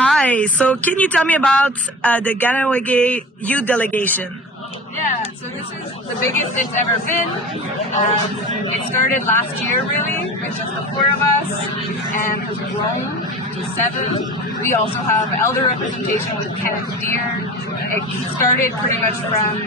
Hi, so can you tell me about the Kahnawake Youth Delegation? Yeah, so this is the biggest it's ever been. It started last year, really, with just the 4 of us, and has grown to 7. We also have elder representation with Kenneth Deere. It started pretty much from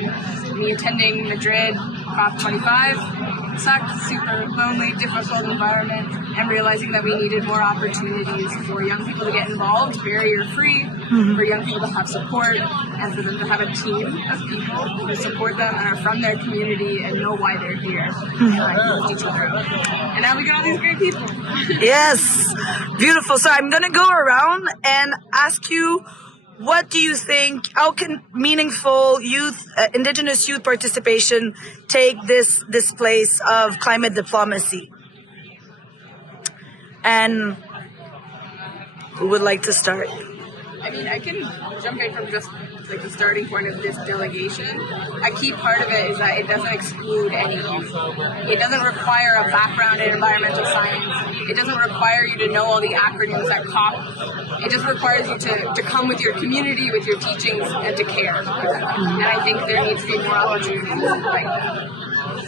me attending Madrid COP25. Sucked, super lonely, difficult environment, and realizing that we needed more opportunities for young people to get involved, barrier-free, for young people to have support, and for them to have a team of people who support them and are from their community and know why they're here and like lift each other up. And now we got all these great people. Yes, beautiful. So I'm gonna go around and ask you, what do you think, how can meaningful youth, Indigenous youth participation take this place of climate diplomacy? And who would like to start? I mean, I can jump in from just like the starting point of this delegation. A key part of it is that it doesn't exclude anyone. It doesn't require a background in environmental science. It doesn't require you to know all the acronyms at COP. It just requires you to come with your community, with your teachings, and to care. And I think there needs to be more opportunities like that.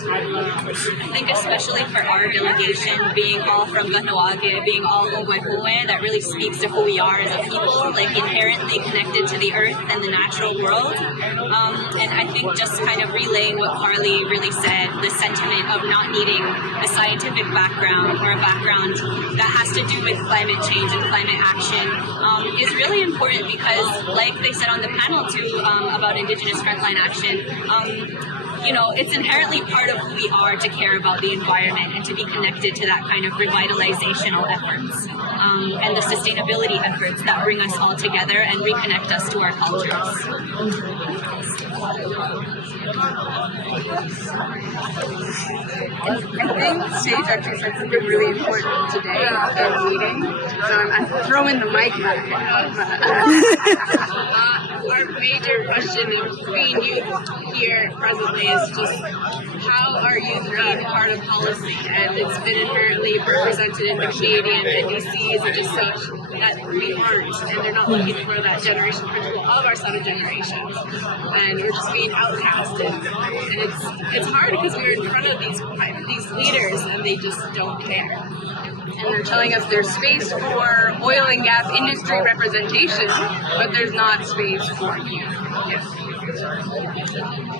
I think especially for our delegation, being all from Kahnawake, being all Ohontsakete, that really speaks to who we are as a people, like inherently connected to the earth and the natural world. And I think just kind of relaying what Carlee really said, the sentiment of not needing a scientific background or a background that has to do with climate change and climate action is really important because, like they said on the panel too, about Indigenous frontline action, you know, it's inherently part of who we are to care about the environment and to be connected to that kind of revitalizational efforts and the sustainability efforts that bring us all together and reconnect us to our cultures. I think Sage actually said something really important today in the meeting, so I'm throwing the mic back. Our major question of being youth here presently is just how are youth being part of policy? And it's been inherently represented in the Canadian NDCs and just such that we aren't, and they're not looking for that generation principle of our 7 generations. And we're just being outcasted. And it's hard because we're in front of these leaders and they just don't care. And they're telling us there's space for oil and gas industry representation, but there's not space for youth.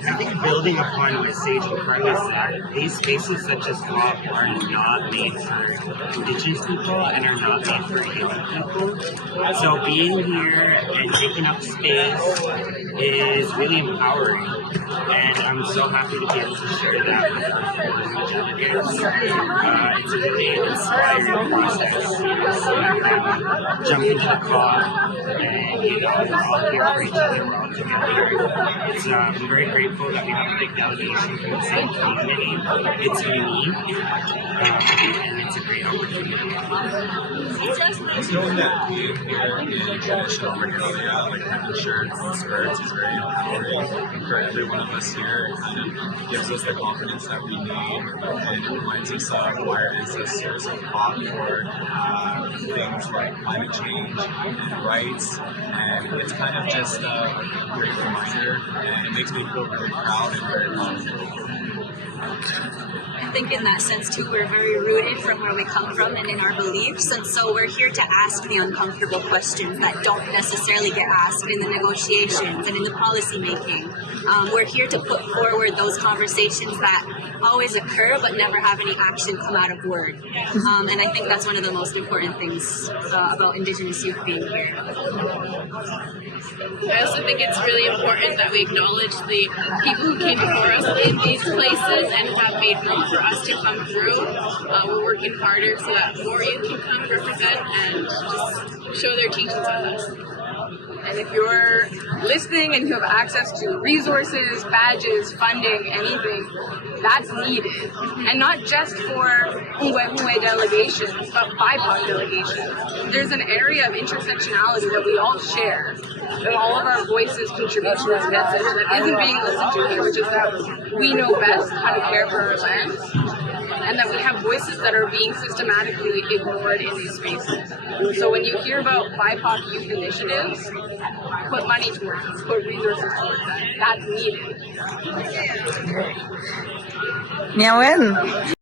I think building upon what Sage and Carlee said, these spaces such as COP are not made for Indigenous people and are not made for young people. So being here and taking up space is really empowering. And I'm so happy to be able to share that with our delegates. It's a really inspiring process. Jump into the COP and we're all here for each other, we're all together. I'm very grateful that we have a big delegation from the same community. It's unique, and it's a great opportunity. Knowing that being here in traditional regalia, like purple shirts and skirts, is very empowering. And for every one of us here, it kind of gives us the confidence that we need, and it reminds us of why is a source of thought for things like climate change and rights, and it's kind of just a great reminder, and it makes me feel very proud and very confident. I think in that sense too, we're very rooted from where we come from and in our beliefs, and so we're here to ask the uncomfortable questions that don't necessarily get asked in the negotiations and in the policy making. We're here to put forward those conversations that always occur but never have any action come out of word. And I think that's one of the most important things about Indigenous youth being here. I also think it's really important that we acknowledge the people who came before us in these places and who have made room for us to come through. We're working harder so that more youth can come represent and just show their teachings with us. And if you're listening and you have access to resources, badges, funding, anything, that's needed. And not just for Hmwe delegations, but BIPOC delegations. There's an area of intersectionality that we all share, that all of our voices contribute to this message that isn't being listened to here, which is that we know best how to care for our land. and that we have voices that are being systematically ignored in these spaces. So when you hear about BIPOC youth initiatives, put money towards it, put resources towards that. That's needed. Niawenhkó.